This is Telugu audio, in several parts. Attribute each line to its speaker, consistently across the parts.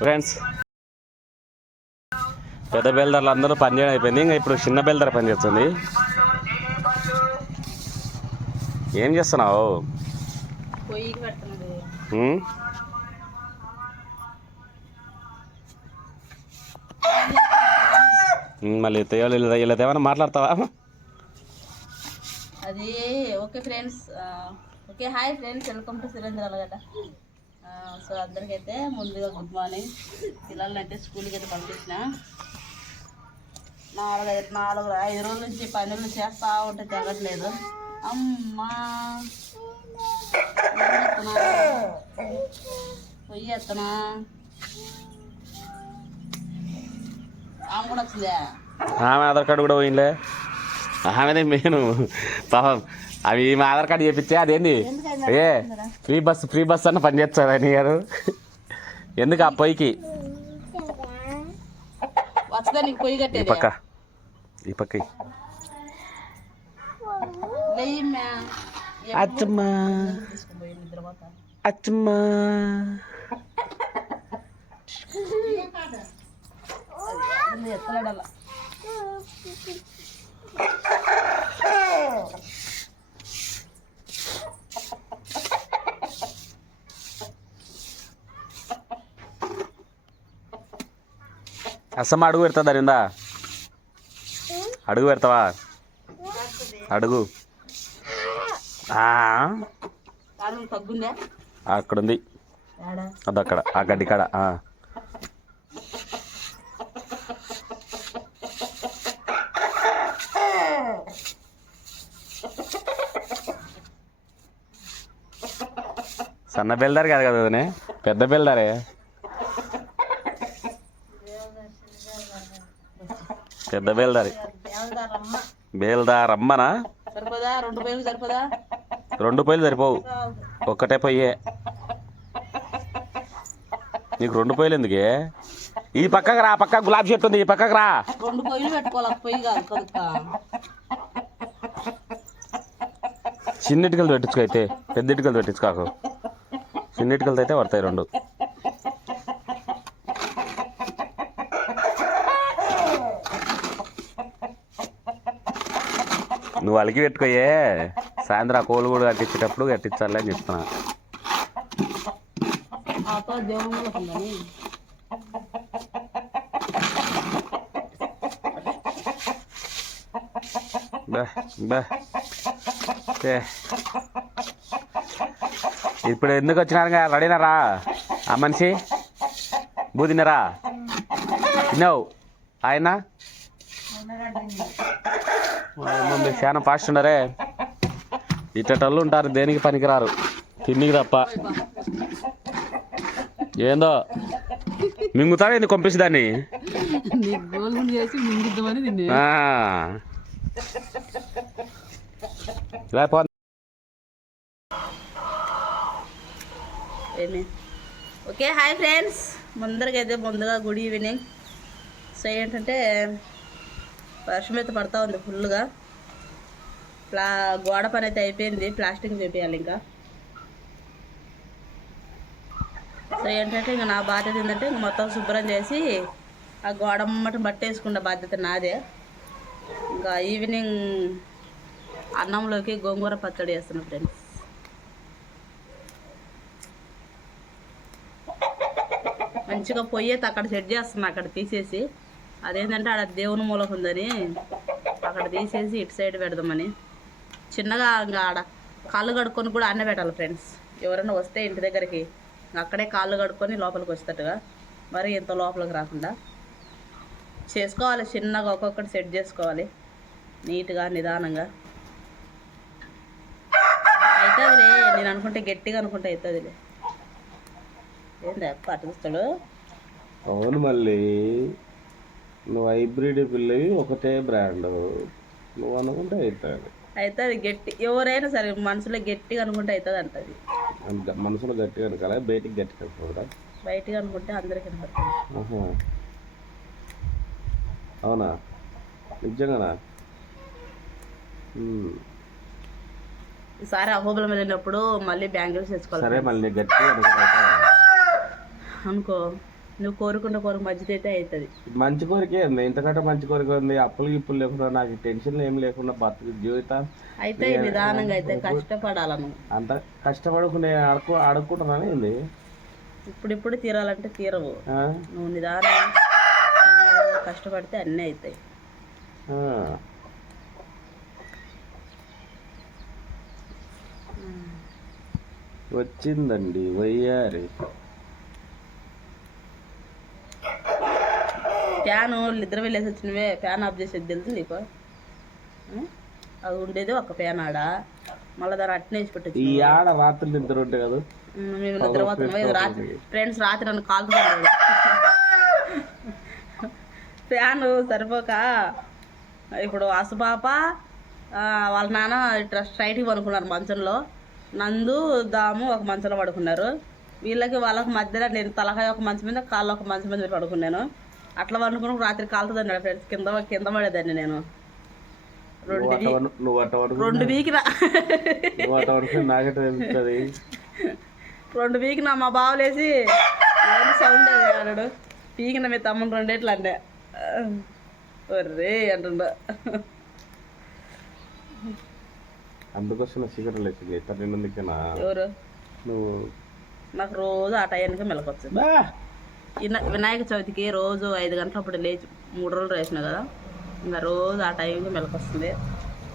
Speaker 1: ఫ్రెండ్స్ పెద్ద బెల్దర్లు అందరూ పని చేయడం అయిపోయింది. ఇంకా ఇప్పుడు చిన్న బెల్దర్ పని చేస్తుంది. ఏం చేస్తున్నావు? మళ్ళీ తెయ్యాలి ఇలా ఏమైనా మాట్లాడతావా?
Speaker 2: అది okay friends okay hi friends welcome to Surendra Alagadda so అందరికైతే ముందుగా గుడ్ మార్నింగ్. పిల్లల్ని అయితే స్కూల్కి అయితే పంపించిన. నాలుగు నాలుగు ఐదు రోజుల నుంచి పనులు చేస్తా ఉంటే తెగట్లేదు అమ్మా. పొయ్యి ఎత్తనా ఆమె కూడా వచ్చిందా?
Speaker 1: ఆమె ఆధార్ కార్డు కూడా పోయిందే ఆమెదే మెయిన్. పాపం అవి ఈమె ఆధార్ కార్డు చేపించే అదేంది? ఏ ఫ్రీ బస్ ఫ్రీ బస్ అన్న పని చేస్తారు అని గారు? ఎందుకు ఆ పొయ్యికి? ఈ పక్క. ఈ పక్క. అచ్చమ్మా అచ్చమ్మా
Speaker 2: ఎత్తలేడల్లా
Speaker 1: అసమ్మ అడుగు పెడతా నిందా అడుగు పెడతావా అడుగు అక్కడ ఉంది అది అక్కడ ఆ గడ్డి కాడ సన్న బెల్దార్ కాదు కదా పెద్ద బెల్దారే పెద్ద బెల్దారి.
Speaker 2: దేవదారమ్మ
Speaker 1: బేల్దార్ అమ్మనా
Speaker 2: సరిపోదా? రెండు
Speaker 1: పొయ్యిలు సరిపోవు. ఒక్కటే పొయ్యే. నీకు రెండు పొయ్యిలు ఎందుకే? ఈ పక్కకు రా పక్క గులాబీ చెట్టు ఉంది ఈ పక్కకు రా.
Speaker 2: రెండు పొయ్యిలు పెట్టుకోవాలి
Speaker 1: చిన్న ఇటుకలు పెద్ద ఇటుకలు పెట్టించుకోకు చిన్న ఇటుకలతో అయితే పడతాయి రెండు. నువ్వు అలికి పెట్టుకోయే. సాయంత్రం ఆ కోళ్ళు కూడా కట్టించేటప్పుడు కట్టించాలి అని చెప్తున్నా. ఏ. ఇప్పుడు ఎందుకు వచ్చినారు రెడీనారా ఆ మనిషి? బూ తిన్నారా? తిన్నావు? ఆయన? మీరు చాలా ఫాస్ట్ ఉన్నారే ఇట్టటోళ్ళు ఉంటారు దేనికి పనికిరారు? తిన్నికి తప్ప. ఏందో? మింగుతావా ఏంది కొంపిసి దాన్ని?
Speaker 2: నీ గోల్డ్ చేసి మింగిద్దామని తిన్నా
Speaker 1: ఆ. లేపో
Speaker 2: ఏమి ఓకే హాయ్ ఫ్రెండ్స్. ముందరికి అయితే ముందుగా గుడ్ ఈవినింగ్. సో ఏంటంటే వర్షం అయితే పడతా ఉంది ఫుల్గా ప్లా గోడ పని అయితే అయిపోయింది. ప్లాస్టింగ్ చేపియాలి ఇంకా. సో ఏంటంటే ఇంకా నా బాధ్యత ఏంటంటే ఇంక మొత్తం శుభ్రం చేసి ఆ గోడ మటం బట్టేసుకున్న బాధ్యత నాదే. ఇంకా ఈవినింగ్ అన్నంలోకి గోంగూర పచ్చడి చేస్తున్నా ఫ్రెండ్స్. మంచిగా పొయ్యి అయితే అక్కడ సెట్ చేస్తున్నా అక్కడ తీసేసి. అదేంటంటే ఆడ దేవుని మూలకు ఉందని అక్కడ తీసేసి ఇటు సైడ్ పెడదామని. చిన్నగా ఇంకా ఆడ కాళ్ళు కడుక్కొని కూడా అన్న పెట్టాలి ఫ్రెండ్స్. ఎవరైనా వస్తే ఇంటి దగ్గరికి అక్కడే కాళ్ళు కడుక్కొని లోపలికి వచ్చేటట్టుగా మరి ఇంత లోపలికి రాకుండా చేసుకోవాలి చిన్నగా ఒక్కొక్కటి సెట్ చేసుకోవాలి నీట్గా నిదానంగా. అవుతుందిలే నేను అనుకుంటే గట్టిగా అనుకుంటే అవుతుందిలే ఏందా పట్టుకొస్తాడు
Speaker 1: అవును మళ్ళీ. నువ్వు హైబ్రిడ్ పిల్లవి ఒకటే బ్రాండ్. నువ్వు అనుకుంటే అవుతుంది
Speaker 2: అవుతుంది గట్టి ఎవరైనా సరే మనసులో గట్టిగా అనుకుంటే అవుతుంది అంటది.
Speaker 1: మనసులో గట్టిగా అనుకోవాలి బయటికి గట్టిగా అనుకోదా
Speaker 2: బయటగా అనుకుంటే అందరికి కనపడుతుంది.
Speaker 1: అవునా? నిజంగానా.
Speaker 2: ఈసారి అహోబలం వెళ్ళినప్పుడు మళ్ళీ బ్యాంగిల్స్ తెచ్చుకోవాలి
Speaker 1: సరే మళ్ళీ గట్టిగా
Speaker 2: అనుకో. నువ్వు కోరుకుంటే కోరిక మధ్యతో అయితే అవుతుంది
Speaker 1: మంచి కోరికే ఉంది. ఇంతకంటే మంచి కోరిక ఉంది. అప్పులు గిప్పులు లేకుండా నాకు టెన్షన్ ఏం లేకుండా బతుకు జీవితం.
Speaker 2: అయితే నిదానంగా అయితే కష్టపడాల నువ్వు.
Speaker 1: అంత కష్టపడుకునే అడుకు అడుక్కుంటున్నాను ఏంది?
Speaker 2: ఇప్పుడిప్పుడు తీరాలంటే తీరవు? నువ్వు నిదానంగా నిదానంగా కష్టపడితే అన్నీ అవుతాయి.
Speaker 1: వచ్చిందండి వయ్యారి.
Speaker 2: ఫ్యాన్ ఇద్దరు వెళ్ళేసి వచ్చినవే ఫ్యాన్ ఆఫ్ చేసేది తెలుసు నీకు? అది ఉండేది ఒక ఫ్యాన్ ఆడ. మళ్ళీ దాన్ని అట్నే పెట్టచ్చు
Speaker 1: ఈ ఆడ రాత్రి నిద్ర ఉంటే కదా.
Speaker 2: మేము నిద్రపోతున్నాం రాత్రి ఫ్రెండ్స్ రాత్రి నన్ను కాల్చుకున్నాడు ఫ్యాన్ సరిపోక ఇప్పుడు అసుపాప వాళ్ళ నాన్న ఇట్లా స్ట్రైట్కి పడుకున్నారు మంచంలో. నందు దాము ఒక మంచంలో పడుకున్నారు. వీళ్ళకి వాళ్ళకి మధ్యలో నేను తలకాయ ఒక మంచం మీద కాళ్ళు ఒక మంచం మీద పడుకున్నాను. అట్లా పడుకుని రాత్రి కాలుతుందండి ఫ్రెండ్స్ కింద కింద పడేదాన్ని నేను. రెండు
Speaker 1: వరకు
Speaker 2: రెండు రెండు వీకిన మా బావలేసి సౌండ్ అన్నాడు. పీకిన మీ తమ్ముడు రెండేట్లు అంటే. ఒర్రే అంటుండ.
Speaker 1: అందుకోసం నా సిగరెట్ లేచింది తల్లినందుకేనా
Speaker 2: ఎవరు?
Speaker 1: నువ్వు
Speaker 2: నాకు రోజు ఆ టైంకి మెలకొచ్చు వినాయక చవితికి రోజు ఐదు గంటలప్పుడు లేచి మూడు రోజులు వేసిన కదా? ఇంకా రోజు ఆ టైంకి మెలకొస్తుంది.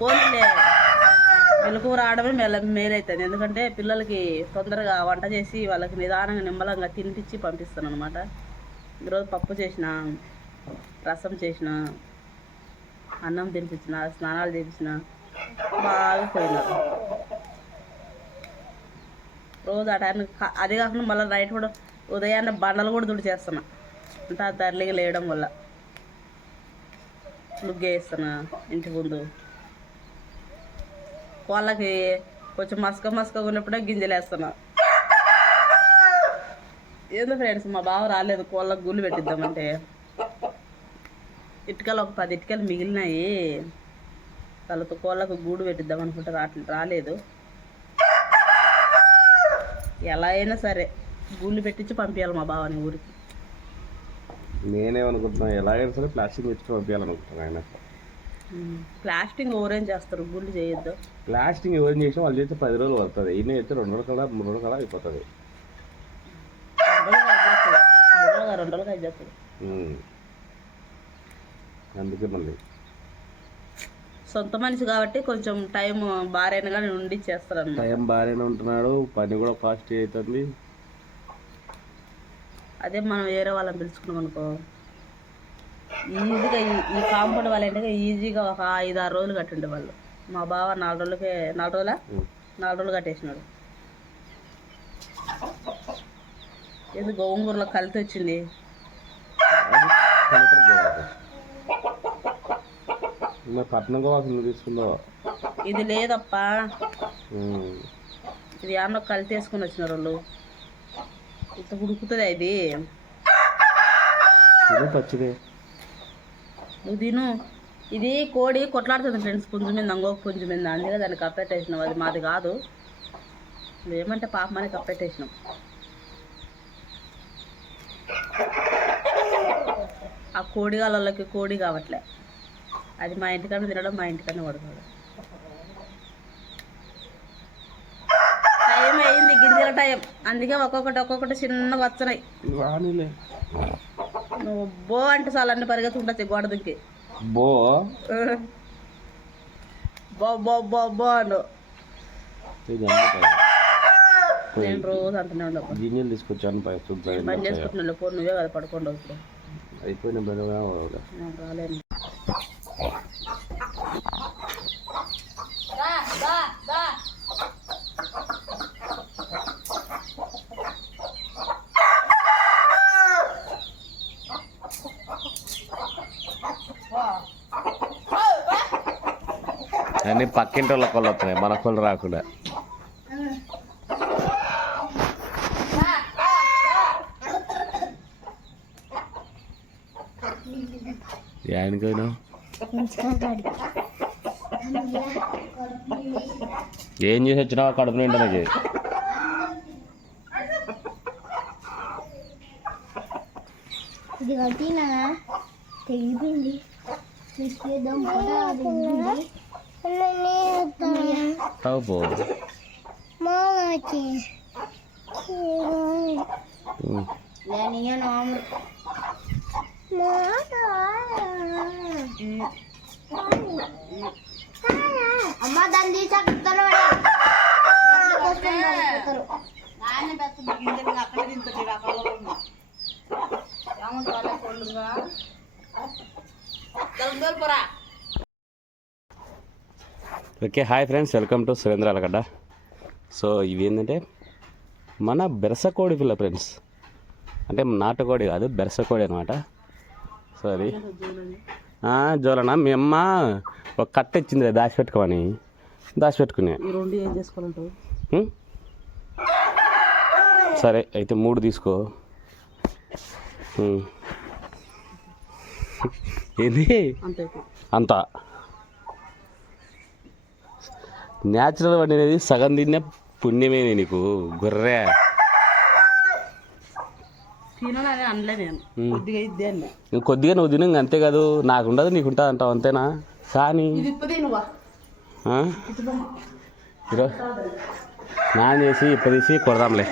Speaker 2: పోనీలే. మెలకు రావడమే మెల మేలవుతుంది ఎందుకంటే పిల్లలకి తొందరగా వంట చేసి వాళ్ళకి నిదానంగా నిమ్మలంగా తినిపించి పంపిస్తాను అనమాట ఈరోజు పప్పు చేసిన రసం చేసిన అన్నం తినిపించిన స్నానాలు చేపించిన బాగా పోయినారు రోజు ఆ టైంకి అది అదే కాకుండా మళ్ళీ నైట్ కూడా ఉదయాన్నే బండలు కూడా తుడిచేస్తున్నా. అంటే ఆ తరలిగా లేయడం వల్ల. ముగ్గేస్తున్నా ఇంటి ముందు. కోళ్ళకి కొంచెం మసక మసక ఉన్నప్పుడే గింజలు వేస్తున్నా ఏందో ఫ్రెండ్స్ మా బావ రాలేదు కోళ్ళకు గుళ్ళు పెట్టిద్దామంటే. ఇటుకలు ఒక పది ఇటుకలు మిగిలినాయి. వాళ్ళతో కోళ్ళకు గూడు పెట్టిద్దాం అనుకుంటే రాలేదు. ఎలా అయినా సరే. గూళ్ళు పెట్టించి పంపించాలి మా బావని ఊరికి.
Speaker 1: నేనేమనుకుంటున్నా ఎలాగైనా సరే ప్లాస్టిక్ తెచ్చి పంపించాలనుకుంటున్నాను ఆయన.
Speaker 2: ప్లాస్టింగ్ ఓరేం చేస్తారు? గుళ్ళు చేయొద్దు.
Speaker 1: ప్లాస్టిక్ ఎవరు చేసినా వాళ్ళు చేస్తే పది రోజులు పడుతుంది. ఈయన అయితే రెండు రోజుల కల్లా మూడు రోజుల కల్లా అయిపోతుంది.
Speaker 2: రెండు.
Speaker 1: అందుకే మళ్ళీ.
Speaker 2: సొంత మనిషి కాబట్టి కొంచెం టైం బారైన కానీ ఉండి చేస్తారు
Speaker 1: టైం బాగానే ఉంటున్నాడు. పని కూడా ఫాస్ట్ అవుతుంది
Speaker 2: అదే మనం వేరే వాళ్ళని పిలుచుకున్నాం అనుకో. ఈజీగా ఈ- ఈ కాంపౌండ్ వాళ్ళంటే ఈజీగా ఒక ఐదు ఆరు రోజులు కట్టిండే వాళ్ళు. మా బావ నాలుగు రోజులకే నాలుగు రోజులా. నాలుగు రోజులు కట్టేసినాడు. ఏదో గోంగూరలో కలిసి వచ్చింది? ఇది లేదప్పా. ఇది అన్న కలిసి వేసుకొని వచ్చినారు వాళ్ళు. ఇంత ఉడుకుతుంది
Speaker 1: పచ్చిదే.
Speaker 2: నువ్వు తిను. ఇది కోడి కొట్లాడుతుంది ఫ్రెండ్స్ పుంజు మీద ఇంకొక పుంజు మీద అందుకే దాన్ని కప్పెట్టేసినాం అది మాది కాదు. ఏమంటే పాపమని కప్పెట్టేసినాం ఆ కోడి వాళ్ళకి కోడి కావట్లే. అది మా ఇంటికన్నా తినడం మా ఇంటికన్నా పడుకోవడం టైం టైం అందుకే ఒక్కొక్కటి ఒక్కొక్కటి చిన్నగా వస్తున్నాయి నువ్వు బో అంటే చాలా అన్ని పరిగెత్తుకుంటా గోడ దుక్కి
Speaker 1: బో
Speaker 2: బో బో బో బో అను నేను రోజు అంటూనే ఉండవు
Speaker 1: గింజలు తీసుకొచ్చాను
Speaker 2: పని చేసుకుంటున్నా నువ్వే కదా పడుకోండి ఇప్పుడు
Speaker 1: అయిపోయిన రాలేదు
Speaker 2: నేను రాలేను
Speaker 1: అన్ని పక్కింటి వాళ్ళ కొలు వస్తున్నాయి మన కొలు రాకుండా. ఆయనకైనా ఏం చేసి వచ్చినావు కడుపు నిండా నాకు?
Speaker 3: ఇది కట్టినా తెగిపోయింది. తెగిపోయింది
Speaker 1: తాగుపో ఉమ్.
Speaker 3: నేను అమ్మ దాన్ని తీసాను
Speaker 2: నాన్న పెద్ద గింజలు అక్కడే తింటుంది రకాలు ఏమంటారు కోళ్ళుగా పోరా
Speaker 1: okay hi friends welcome to Surendra Alagadda. So ఇవి ఏంటంటే మన బెరసకోడి పిల్ల ఫ్రెండ్స్. అంటే నాటుకోడి కాదు బెరసకోడి అనమాట సో అది. జోలన మీ అమ్మ ఒక కట్ట ఇచ్చింది
Speaker 2: రెండు ఏం చేసుకోవాలంటావు?
Speaker 1: ఉం? సరే అయితే మూడు తీసుకో. ఏంది?
Speaker 2: అంతే.
Speaker 1: న్యాచురల్ వండినది సగం తిన్న పుణ్యమే నీకు గొర్రె.
Speaker 2: నేను. కొద్దిగా
Speaker 1: నువ్వు తిను ఇంక అంతే కాదు. నాకు ఉండదు నీకు ఉంటుంది అంటావు అంతేనా? కానీ స్నానం చేసి ఇప్పదీసి కొడదాంలే.